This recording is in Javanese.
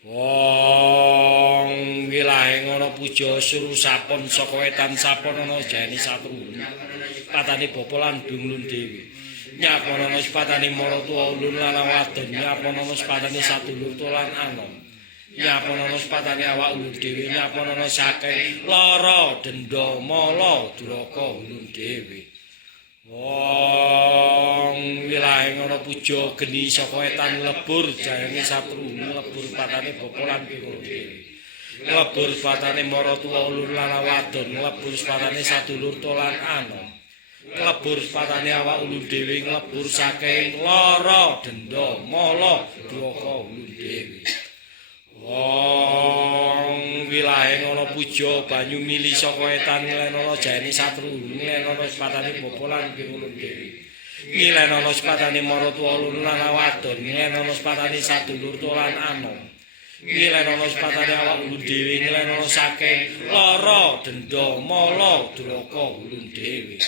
Wong wilahe ngono puja suruh sapon saka wetan sapon ana jani satru. Patane bopolan dunglun dhewe. Nyapono sepatane maratuwa ulun lan wadon nyapono sepatane sadulur tulan anom. Nyapono sepatane awak ulun dhewe nyapono saking lara denda mala duraka ulun dhewe. Wong wilahe ngono puja geni saka etan lebur jayane satru lebur patane bopolan ulun dhewe. Lebur patane maratuwa ulun lan wadon lebur patane sadulur tulan anom. Nglebur patane awak ulun dhewe nglebur saking lara denda mala duraka ulun dhewe. Wong wilahe ngono puja banyu mili saka etan nglenono jane satru nglenono patane bopolan ulun dhewe. Nglenono patane maratuwa ulun lan wadon nglenono patane sadulur tulan anom. Nglenono patane awak ulun dhewe nglenono saking lara denda mala duraka ulun dhewe.